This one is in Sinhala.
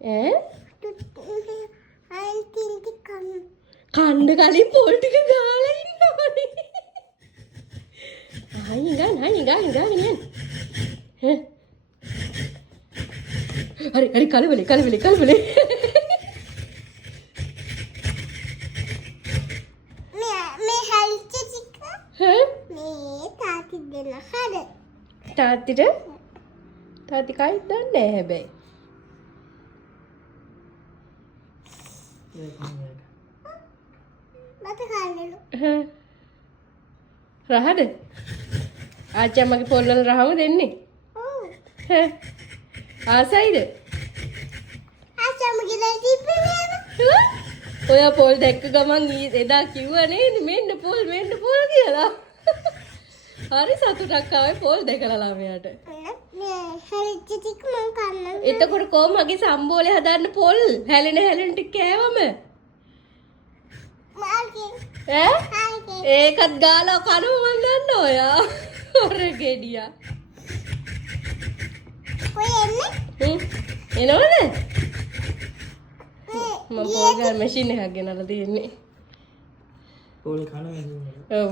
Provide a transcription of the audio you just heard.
ඈ අයිතින් කණ්ඩ කලින් පොල් ටික ගාලා ඉන්නවනේ. ගාගෙන යන්න. හරි කලබලේ. මේ හැල්ච චික ඈ මේ තාති දෙන්න හද. තාත්ති කයි දන්නේ නැහැ හැබැයි. මට කන්නලු. රහද? ආච්චි අම්මගේ පොල් වල රහම දෙන්නේ. ඔව්. ආසයිද? ආචම්මගේ දැටිපේ නේද? ඔය පොල් දැක්ක ගමන් එදා කිව්වා නේද මෙන්න පොල් කියලා. හරි සතුටක් ආවේ පොල් දැකලා ළමයාට. මේ හැල්ච චික මං කන්නලු. එතකොට කොහොම මගේ සම්බෝලේ හදන්න පොල් හැලෙන ටික කෑවම මාල්කේ ඈ ආයිකේ ඒකත් ගාලා කනව මන් දන්න ඔයා. ඔර ගෙඩියා. කොයි එන්නේ? එනවද? මම පොල් ගන්න මැෂින් එකක් ගෙනල්ලා තියෙන්නේ. පොල් කන වෙන්නේ. ඔව්.